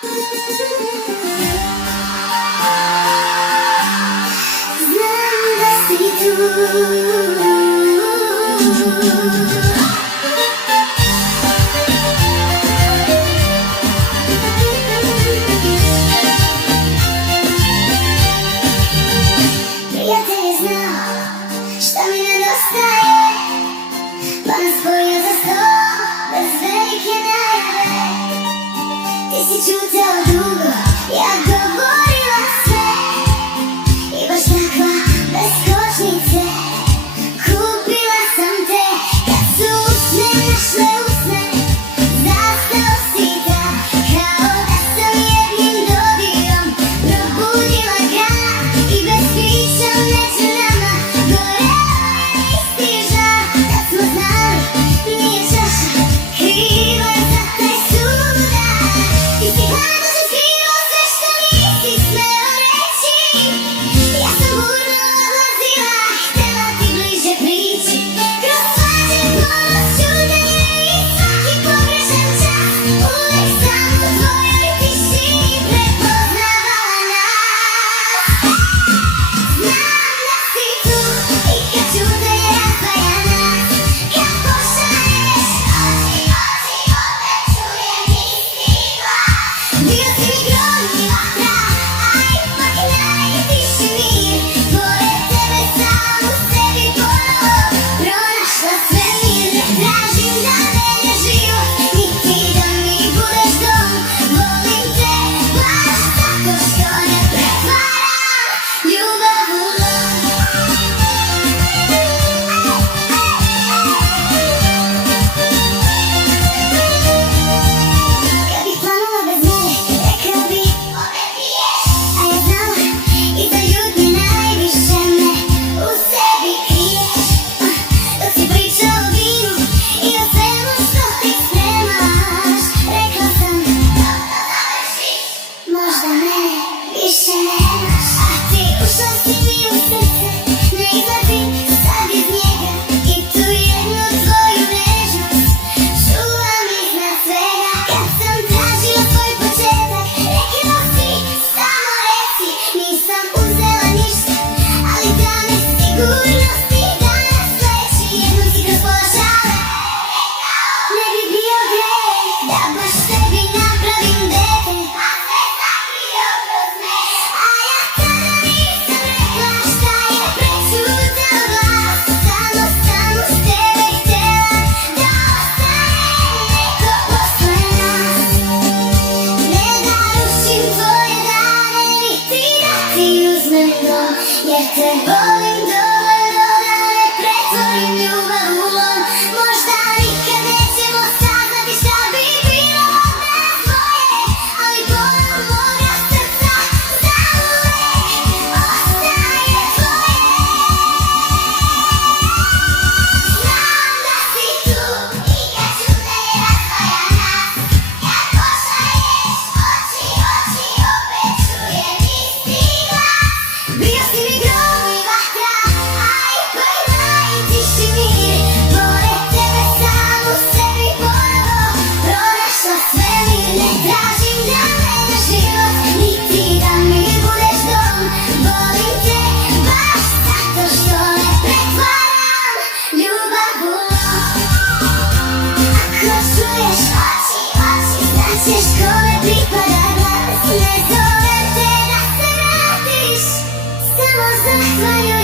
Prijatelj je znao šta mi nedostaje, pa nas spojio za sto bez velike najave. Ti si čutao dugo, ja govorila sve, i baš takva bez kočnice kupila sam te. Kad su usne našle usne, zastao si tak, kao da sam jednim dodirom probudila ga. I bez pića među nama goreo je isti žar. Kad smo znali nije čaša kriva za taj sudar. Ti si hladno se skrivao sve što nisi smeo reći. Ja sam burno odlazila, htela ti bliže prići. Kroz svađe, ponos, čudenje i svaki pogrešan čas, uvek sam u tvojoj tišini prepoznavala nas. Znam da si tu i kad čuda je razdvaja nas, kad pošalješ oči, opet čujem isti glas. Bio si mi grom i vatra, a ipak najtiši mir. Pored tebe sam u sebi ponovo pronašla svemir. Ne tražim da menjaš život, niti da mi budeš dom. Volim te baš zato što ne pretvaram ljubav u lom. Kad bih planula bez mene, rekao bi ove piješ. A ja znala i za ljudmi najviše me u sebi kriješ. Dok si pričao o vinu i o svemu što ti spremaš, rekla sam dobro završiš, možda mene više nemaš. A ti ušla si mi u srce, ne izlazim sad iz njega, i tu jednu tvoju nežnost čuvam iznad svega. Kad sam tražila tvoj početak, rekao si samo reci. Nisam uzela ništa, ali da me sigurnost i danas leči. Jednom si kroz pola šale rekao, ne bi bio greh da baš tebi napravim dete, a sve sakrio kroz me. A ja tada nisam rekla šta je prećutao glas. Samo sam uz tebe htjela da ostane neko posle nas. Ne da rušim tvoje dane, niti da ti uzmem dom, jer te volim dovoljno da ne pretvorim ljubav u lom. Možda nikad nećemo saznati šta bi bilo od nas dvoje, ali pola moga srca zauvek ostaje tvoje. Znam da si tu i kad čuda je razdvaja nas, kad pošalješ oči, opet čujem isti glas. Bio si mi grom i vatra, a ipak najtiši mir. Pored tebe sam u sebi ponovo pronašla svemir. Ne tražim da menjaš život, niti da mi budeš dom. Volim te baš zato što ne pretvaram ljubav u lom. Ako čuješ oči, znaćeš kome pripada glas. Ne zovem te da se vratiš, samo zahvaljujem.